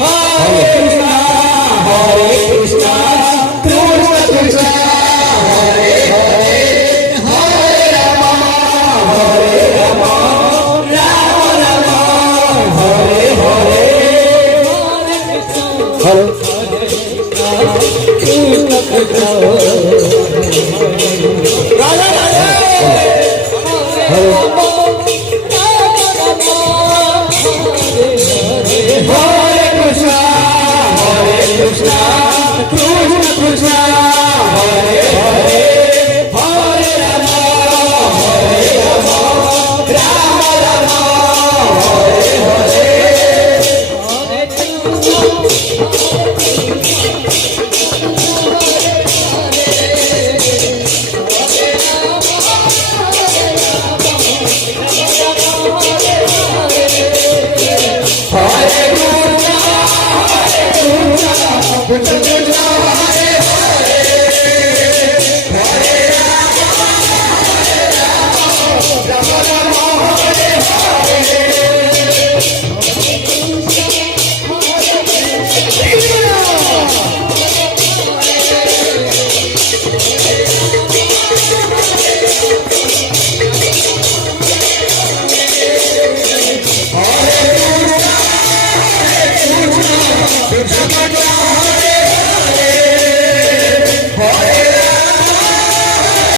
Hare Krishna, Hare Krishna, Krishna Krishna, Hare Hare, Hare Rama, Hare Rama, Rama Rama, Hare Hare, Hare Krishna, Krishna Radha Radha, Hare Krishna, Krishna Krishna, Hare Hare, Hare Rama, Hare Rama, Rama Rama, Hare Hare. Hare Krishna, Krishna